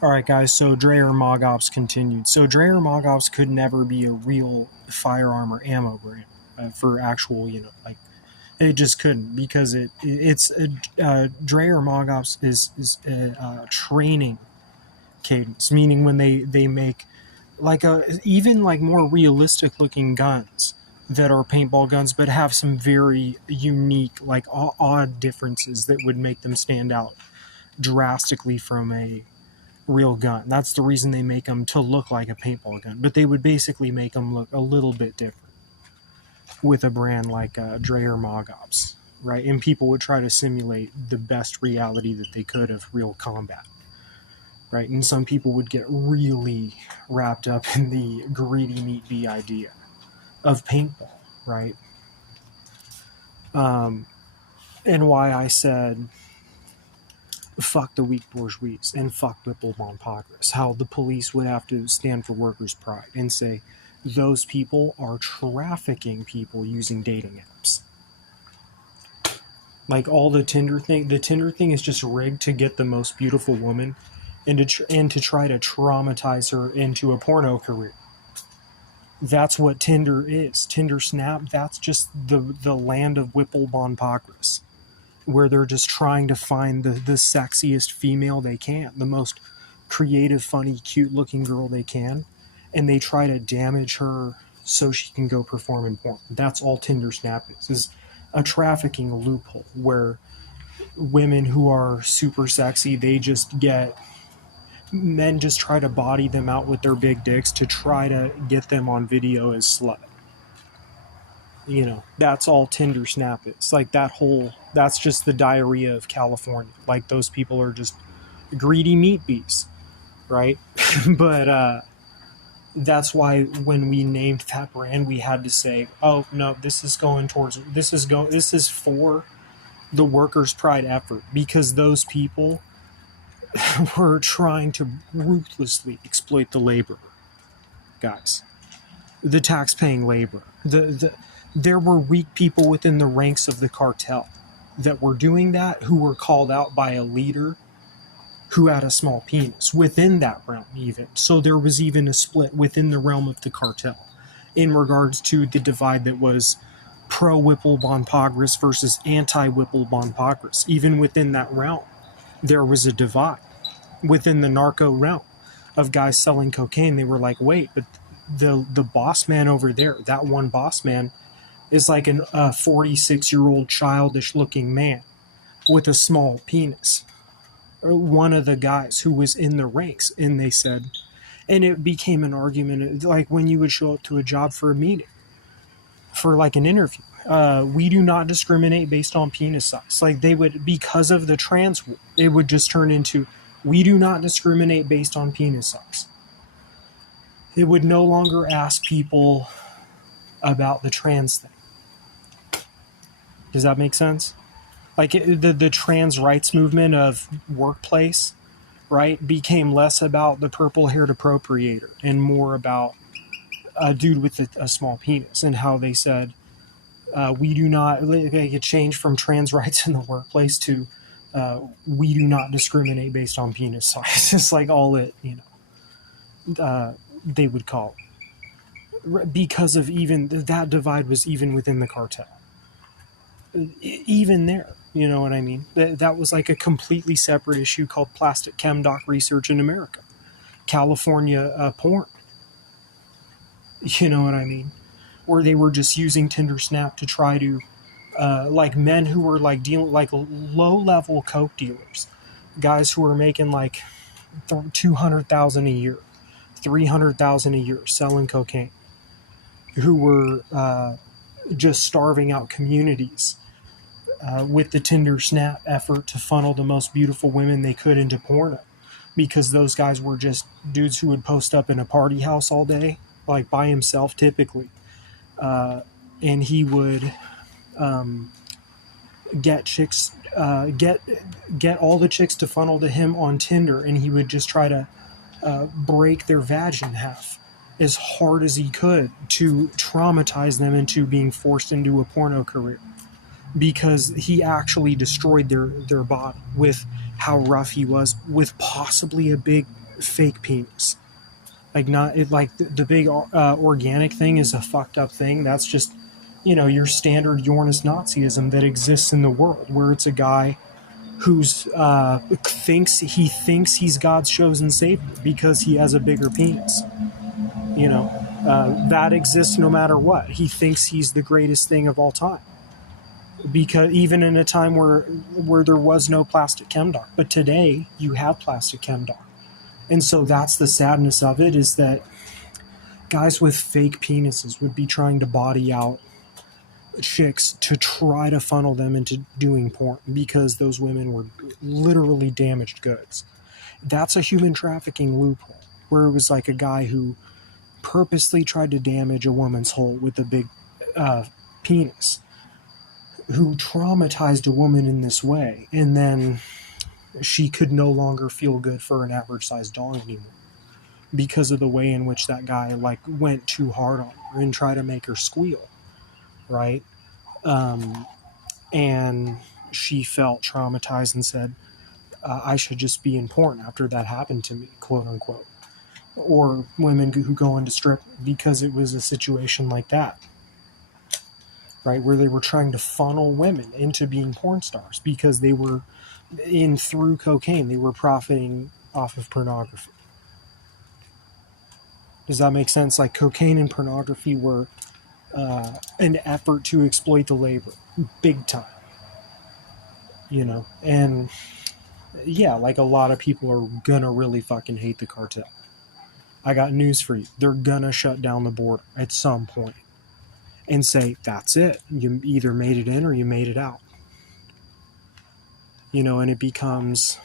Alright guys, so Dreher Mogops continued. So Dreher Mogops could never be a real firearm or ammo brand for actual, it just couldn't, because it's Dreher Mogops is a training cadence, meaning when they make like even like more realistic looking guns that are paintball guns, but have some very unique, like odd differences that would make them stand out drastically from a real gun. That's the reason they make them to look like a paintball gun, but they would basically make them look a little bit different with a brand like Dreher Mogops, right? And people would try to simulate the best reality that they could of real combat, right? And some people would get really wrapped up in the greedy Meatbee idea of paintball, right? And why I said fuck the weak bourgeois and fuck Whipple on progress. How the police would have to stand for workers' pride and say those people are trafficking people using dating apps. Like all the Tinder thing is just rigged to get the most beautiful woman and to try to traumatize her into a porno career. That's what Tinder is. Tinder Snap, that's just the land of Whipple Bon Progress, where they're just trying to find the sexiest female they can, the most creative, funny, cute-looking girl they can, and they try to damage her so she can go perform in porn. That's all Tinder Snap is a trafficking loophole where women who are super sexy, men just try to body them out with their big dicks to try to get them on video as slut. That's all Tinder Snap is. Like that's just the diarrhea of California. Like those people are just greedy Meatbees, right? But that's why when we named that brand, we had to say, oh no, this is for the workers' pride effort, because those people were trying to ruthlessly exploit the laborer, guys, the tax-paying laborer. There were weak people within the ranks of the cartel that were doing that, who were called out by a leader who had a small penis within that realm even. So there was even a split within the realm of the cartel in regards to the divide that was pro-Whipple Bon Progress versus anti-Whipple Bon Progress. Even within that realm, there was a divide within the narco realm of guys selling cocaine. They were like, wait, but the boss man over there, that one boss man, is like a 46-year-old childish looking man with a small penis. One of the guys who was in the ranks, and they said, and it became an argument, like when you would show up to a job for a meeting, for like an interview. We do not discriminate based on penis size. Like they would, because of the trans war, it would just turn into, we do not discriminate based on penis size. It would no longer ask people about the trans thing. Does that make sense? Like the trans rights movement of workplace, right, became less about the purple-haired appropriator and more about a dude with a small penis, and how they said, we do not, like it changed from trans rights in the workplace to we do not discriminate based on penis size. It's like all it, they would call it. Because of even that divide was even within the cartel. Even there, you know what I mean? That was like a completely separate issue called plastic chemdoc research in America. California porn. You know what I mean? Where they were just using Tinder Snap to try to, like men who were like dealing, like low-level coke dealers, guys who were making like $200,000 a year, $300,000 a year selling cocaine, who were just starving out communities with the Tinder Snap effort to funnel the most beautiful women they could into porno, because those guys were just dudes who would post up in a party house all day, like by himself typically, and he would get chicks, get all the chicks to funnel to him on Tinder, and he would just try to break their vag in half as hard as he could to traumatize them into being forced into a porno career, because he actually destroyed their body with how rough he was, with possibly a big fake penis. Like not it like the big organic thing is a fucked up thing. That's just your standard Yornist Nazism that exists in the world, where it's a guy who's thinks he's God's chosen savior because he has a bigger penis. That exists no matter what. He thinks he's the greatest thing of all time, because even in a time where there was no plastic chemdar, but today you have plastic chemdar. And so that's the sadness of it, is that guys with fake penises would be trying to body out chicks to try to funnel them into doing porn because those women were literally damaged goods. That's a human trafficking loophole, where it was like a guy who purposely tried to damage a woman's hole with a big penis, who traumatized a woman in this way, and then she could no longer feel good for an average sized dog anymore because of the way in which that guy went too hard on her and tried to make her squeal, right? And she felt traumatized and said, I should just be in porn after that happened to me, quote unquote. Or women who go into strip because it was a situation like that, right, where they were trying to funnel women into being porn stars because they were through cocaine, they were profiting off of pornography. Does that make sense? Like, cocaine and pornography were an effort to exploit the labor, big time. And yeah, like, a lot of people are gonna really fucking hate the cartel. I got news for you. They're gonna shut down the border at some point and say, that's it. You either made it in or you made it out. And it becomes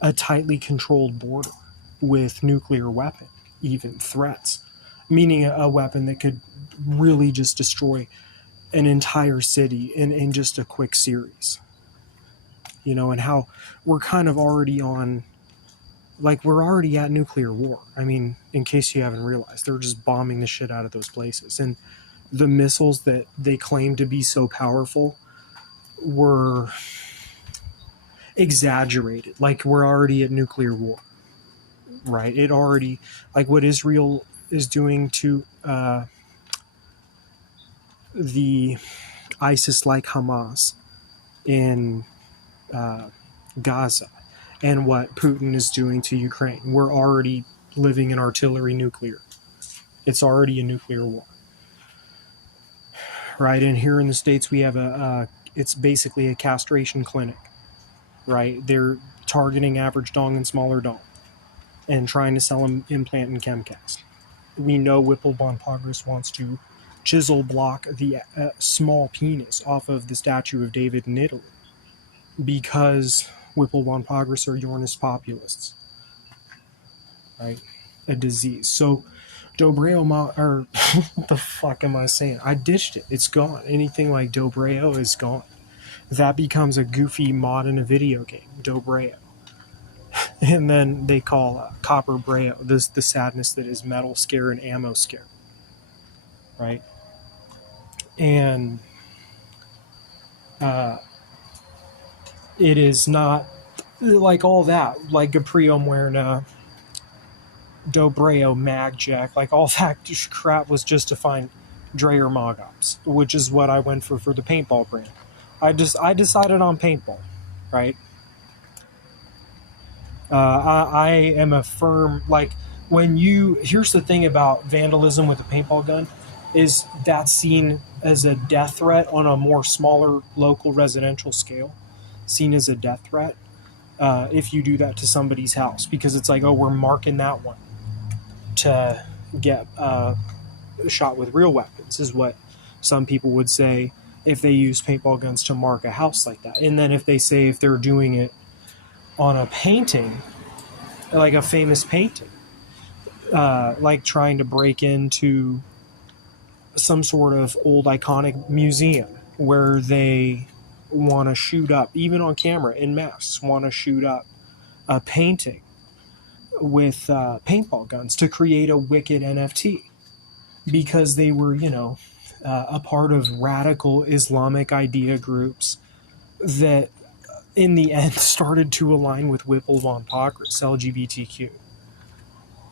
a tightly controlled border with nuclear weapon, even threats, meaning a weapon that could really just destroy an entire city in just a quick series. And how we're kind of already on, we're already at nuclear war. I mean, in case you haven't realized, they're just bombing the shit out of those places. And the missiles that they claim to be so powerful were exaggerated. We're already at nuclear war, right? It already, what Israel is doing to the ISIS-like Hamas in Gaza, and what Putin is doing to Ukraine. We're already living in artillery nuclear. It's already a nuclear war, right? And here in the States, we have it's basically a castration clinic, right? They're targeting average dong and smaller dong and trying to sell them implant and chemcast. We know Whipple von Progress wants to chisel block the small penis off of the statue of David in Italy because Whipple von Progress are Yornist populists, right? A disease. So Dobreo, what the fuck am I saying? I ditched it. It's gone. Anything like Dobreo is gone. That becomes a goofy mod in a video game, Dobreo. And then they call Copper Breo the sadness that is metal scare and ammo scare, right? And it is not like all that, like Gaprio Muerna, Dobreo, Magjack, all that crap was just to find Dreher Mogops, which is what I went for the paintball brand. I decided on paintball, right? I am a firm, here's the thing about vandalism with a paintball gun, is that's seen as a death threat on a more smaller local residential scale, seen as a death threat if you do that to somebody's house, because it's like, oh, we're marking that one to get shot with real weapons, is what some people would say if they use paintball guns to mark a house like that. And then if they're doing it on a painting, like a famous painting, like trying to break into some sort of old iconic museum where they want to shoot up, even on camera in masks, want to shoot up a painting with paintball guns to create a wicked NFT because they were, a part of radical Islamic idea groups that in the end started to align with Whipple von Pockrass, LGBTQ,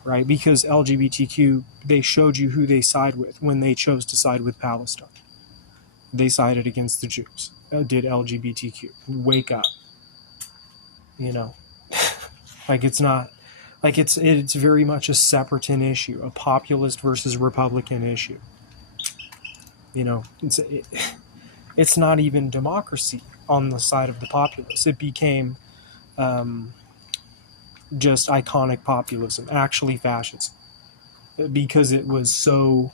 right? Because LGBTQ, they showed you who they side with when they chose to side with Palestine. They sided against the Jews. Did LGBTQ. Wake up. You know, like it's not, like it's very much a separatist issue, a populist versus Republican issue. You know, it's not even democracy on the side of the populace. It became just iconic populism, actually fascism, because it was so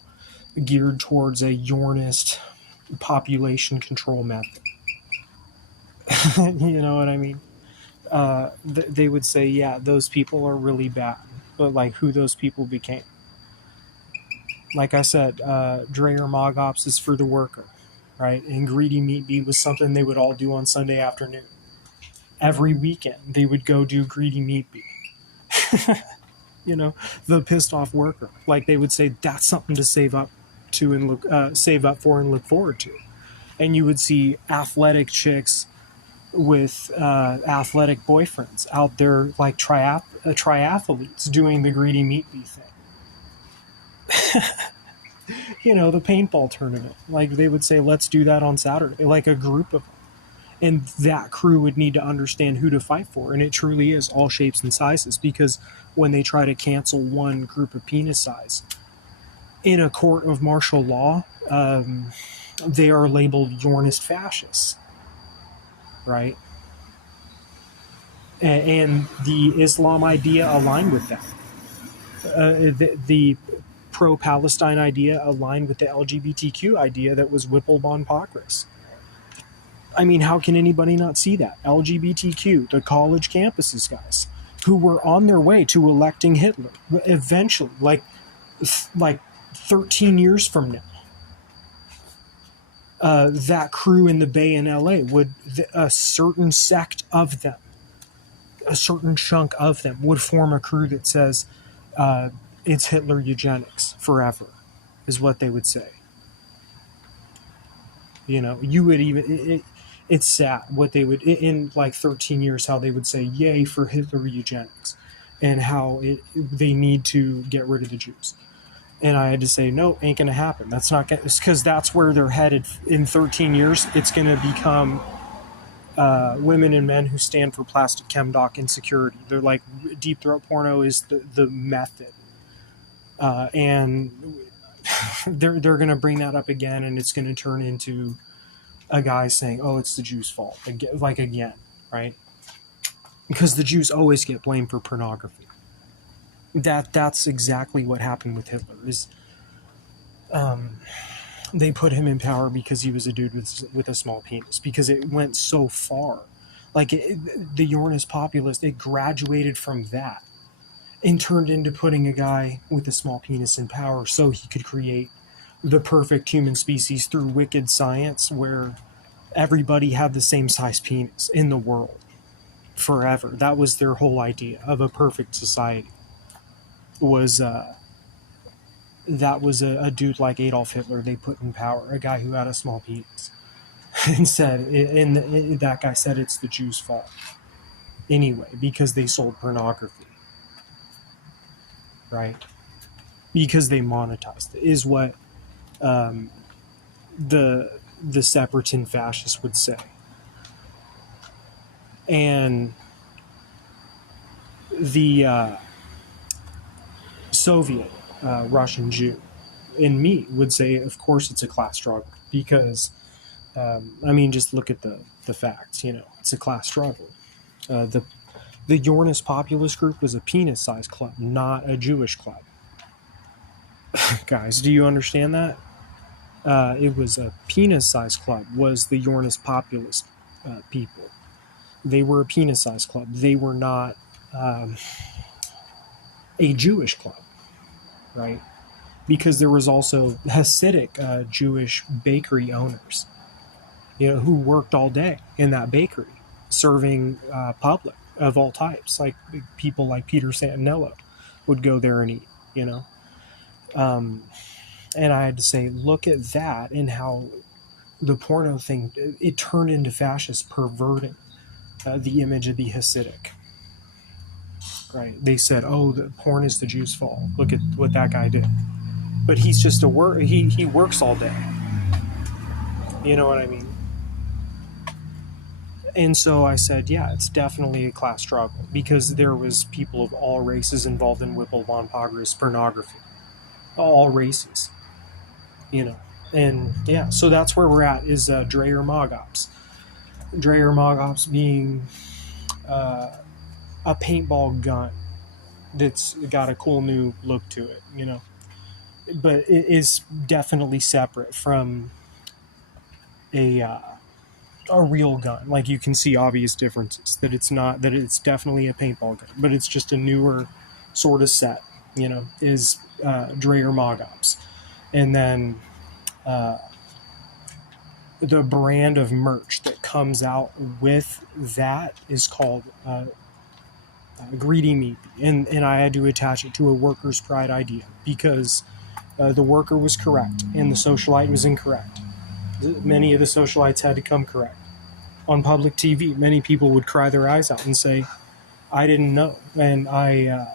geared towards a Yornist population control method. You know what I mean? They would say, yeah, those people are really bad, but like who those people became. Like I said, Dreher Mogops is for the worker, right? And greedy Meatbee was something they would all do on Sunday afternoon. Every weekend, they would go do greedy Meatbee. You know, the pissed off worker. Like they would say, that's something to save up to and save up for and look forward to. And you would see athletic chicks with athletic boyfriends out there, like triathletes doing the greedy Meatbee thing. You know, the paintball tournament. Like they would say, let's do that on Saturday, like a group of them. And that crew would need to understand who to fight for. And it truly is all shapes and sizes, because when they try to cancel one group of penis size in a court of martial law, they are labeled Yornist fascists, right? And the Islam idea aligned with that. The pro-Palestine idea aligned with the LGBTQ idea that was Whipple von Pockrass. I mean, how can anybody not see that? LGBTQ, the college campuses guys, who were on their way to electing Hitler, eventually, like 13 years from now. That crew in the Bay in LA would, a certain sect of them, a certain chunk of them would form a crew that says, it's Hitler eugenics forever, is what they would say. You know, you would even, it's sad what they would, in like 13 years, how they would say, yay for Hitler eugenics, and how they need to get rid of the Jews. And I had to say, no, ain't going to happen. That's not going to, because that's where they're headed in 13 years. It's going to become women and men who stand for plastic chemdoc insecurity. They're like, deep throat porno is the method. And they're going to bring that up again, and it's going to turn into a guy saying, oh, it's the Jews' fault, like again, right? Because the Jews always get blamed for pornography. That's exactly what happened with Hitler. Is they put him in power because he was a dude with a small penis, because it went so far. Like the Yornist populist, it graduated from that and turned into putting a guy with a small penis in power so he could create the perfect human species through wicked science, where everybody had the same size penis in the world forever. That was their whole idea of a perfect society. Was that was a dude like Adolf Hitler they put in power, a guy who had a small penis, and that guy said it's the Jews' fault anyway, because they sold pornography, right? Because they monetized it, is what the separatist fascists would say. And the Soviet Russian Jew in me would say, of course it's a class struggle, because I mean, just look at the facts. You know, it's a class struggle. The Yornist populist group was a penis-sized club, not a Jewish club. Guys, do you understand that? It was a penis-sized club, was the Yornist populist people. They were a penis-sized club. They were not a Jewish club, right? Because there was also Hasidic Jewish bakery owners, you know, who worked all day in that bakery, serving public of all types. Like people like Peter Santinello would go there and eat, you know. And I had to say, look at that, and how the porno thing, it turned into fascist perverting the image of the Hasidic. Right? They said, "Oh, the porn is the Jews' fault. Look at what that guy did." But he's just a work. He works all day. You know what I mean? And so I said, yeah, it's definitely a class struggle because there was people of all races involved in Whipple von Pogris pornography. All races. You know. And yeah, so that's where we're at is Dreher Mogops. Dreher Mogops being a paintball gun that's got a cool new look to it, you know. But it is definitely separate from a real gun. Like you can see obvious differences that it's definitely a paintball gun, but it's just a newer sort of set, you know, is Dreher Mogops. And then the brand of merch that comes out with that is called Greedy Meatbee. And I had to attach it to a worker's pride idea because the worker was correct and the socialite was incorrect. Many of the socialites had to come correct. On public TV, many people would cry their eyes out and say, I didn't know. And I'm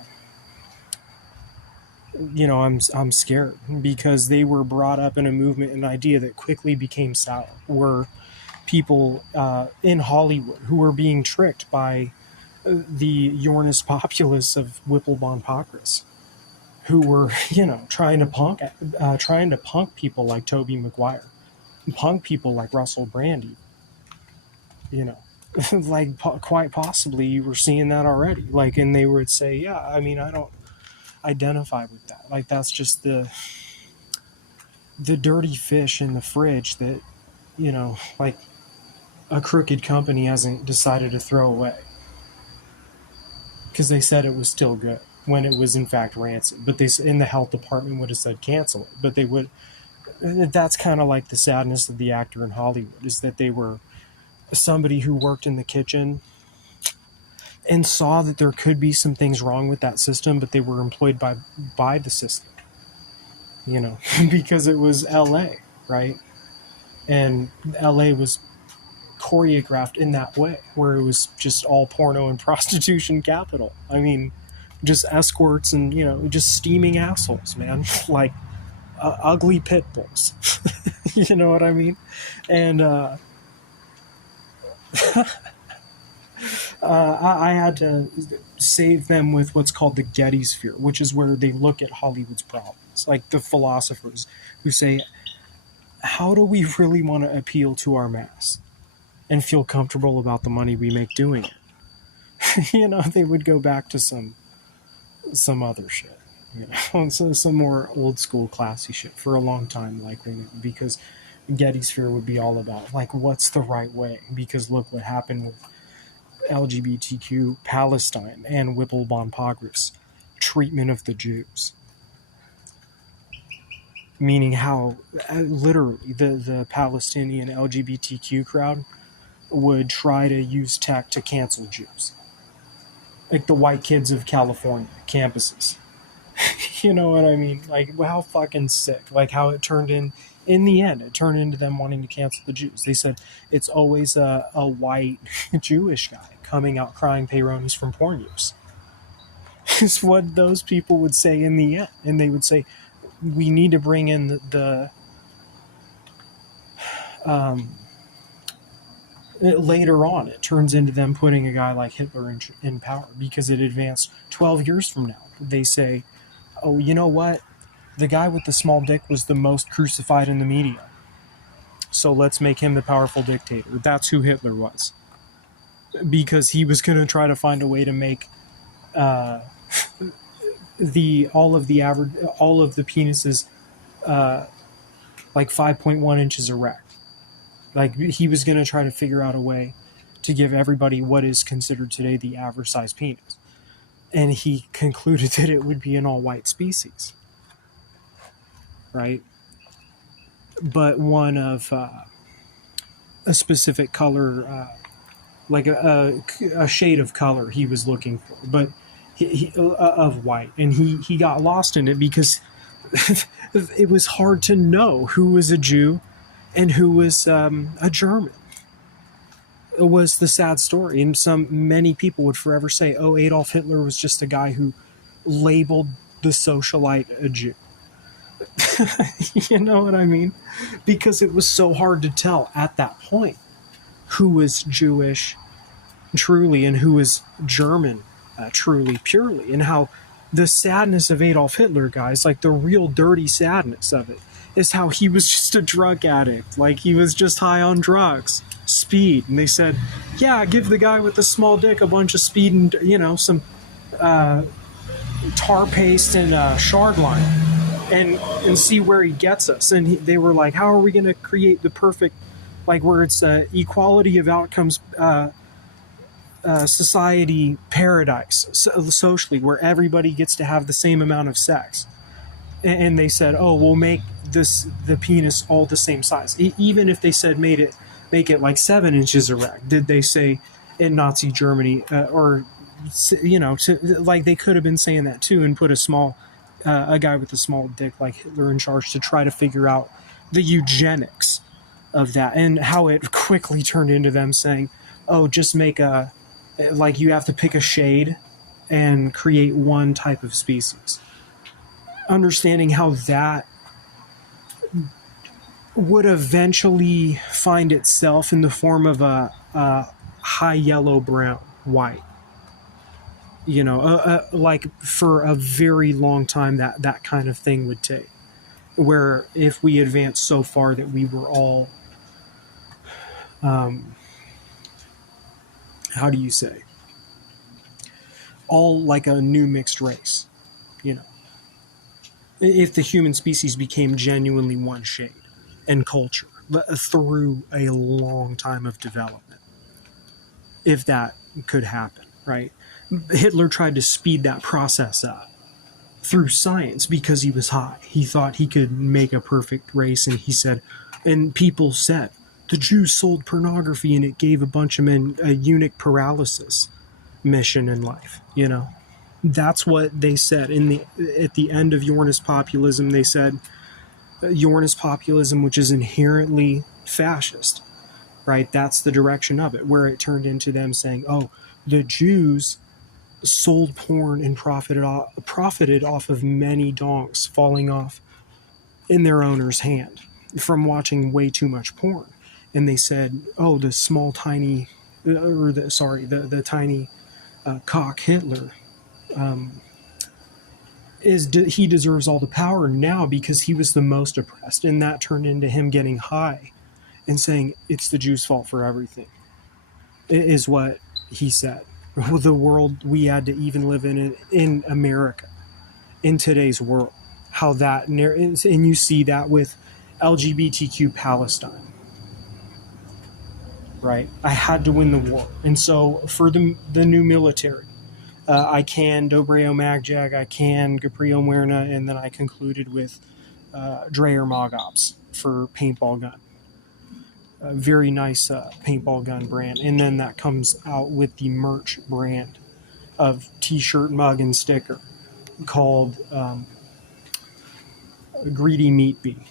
scared because they were brought up in a movement, an idea that quickly became sour, were people in Hollywood who were being tricked by the Yornist populace of Whipple von Pogris, who were, trying to punk people like Tobey Maguire, punk people like Russell Brand, like quite possibly you were seeing that already. Like, and they would say, yeah, I mean, I don't identify with that. Like, that's just the dirty fish in the fridge that, like a crooked company hasn't decided to throw away. Because they said it was still good when it was in fact rancid. But they, in the health department, would have said cancel it. But they would. That's kind of like the sadness of the actor in Hollywood, is that they were somebody who worked in the kitchen and saw that there could be some things wrong with that system, but they were employed by the system, because it was LA, right? And LA was choreographed in that way, where it was just all porno and prostitution capital. I mean, just escorts and, just steaming assholes, man. Like ugly pit bulls. You know what I mean? And I had to save them with what's called the Getty sphere, which is where they look at Hollywood's problems, like the philosophers who say, how do we really want to appeal to our mass and feel comfortable about the money we make doing it? They would go back to some other shit, so some more old school classy shit for a long time, likely, because Getty sphere would be all about, like, what's the right way? Because look what happened with LGBTQ Palestine and Whipple von Pogris treatment of the Jews. Meaning how literally the Palestinian LGBTQ crowd would try to use tech to cancel Jews. Like the white kids of California campuses. You know what I mean? Like, how fucking sick. Like how it turned in the end, it turned into them wanting to cancel the Jews. They said it's always a white Jewish guy coming out crying peyronie's from porn use. It's what those people would say in the end. And they would say, we need to bring in the later on, it turns into them putting a guy like Hitler in power because it advanced 12 years from now. They say, oh, you know what? The guy with the small dick was the most crucified in the media. So let's make him the powerful dictator. That's who Hitler was. Because he was going to try to find a way to make all of the penises like 5.1 inches erect. Like, he was going to try to figure out a way to give everybody what is considered today the average size penis. And he concluded that it would be an all-white species. Right? But one of a specific color, like a shade of color he was looking for, but he of white. And he got lost in it because it was hard to know who was a Jew and who was a German. was the sad story. And many people would forever say, oh, Adolf Hitler was just a guy who labeled the socialite a Jew. You know what I mean? Because it was so hard to tell at that point who was Jewish truly and who was German truly, purely, and how the sadness of Adolf Hitler, guys, like the real dirty sadness of it, is how he was just a drug addict. Like he was just high on drugs, speed. And they said, yeah, give the guy with the small dick a bunch of speed and, you know, some tar paste and shard line and see where he gets us. And they were like, how are we going to create the perfect, like where it's equality of outcomes society paradise socially, where everybody gets to have the same amount of sex. And they said, oh, we'll make the penis all the same size. Even if they said make it like 7 inches erect, did they say in Nazi Germany or you know, like they could have been saying that too, and put a guy with a small dick like Hitler in charge to try to figure out the eugenics of that, and how it quickly turned into them saying, oh, just make like you have to pick a shade and create one type of species. Understanding how that would eventually find itself in the form of a high yellow, brown, white. You know, like for a very long time that kind of thing would take. Where if we advanced so far that we were all, how do you say, all like a new mixed race, you know. If the human species became genuinely one shade and culture through a long time of development, if that could happen, right? Hitler tried to speed that process up through science because he was high. He thought he could make a perfect race, and he said, and people said, the Jews sold pornography and it gave a bunch of men a eunuch paralysis mission in life, you know. That's what they said at the end of Yornist populism. They said Yornist populism, which is inherently fascist, right? That's the direction of it, where it turned into them saying, oh, the Jews sold porn and profited off of many dongs falling off in their owner's hand from watching way too much porn. And they said, oh, the small tiny the tiny cock Hitler, he deserves all the power now because he was the most oppressed. And that turned into him getting high and saying it's the Jews' fault for everything, is what he said. The world we had to even live in America, in today's world, how that is. And you see that with LGBTQ Palestine, right? I had to win the war. And so for the new military, I can Dobro Magjag, I can Gaprio Muerna, and then I concluded with Dreher Mogops for paintball gun. A very nice paintball gun brand. And then that comes out with the merch brand of t-shirt, mug, and sticker called Greedy Meatbee.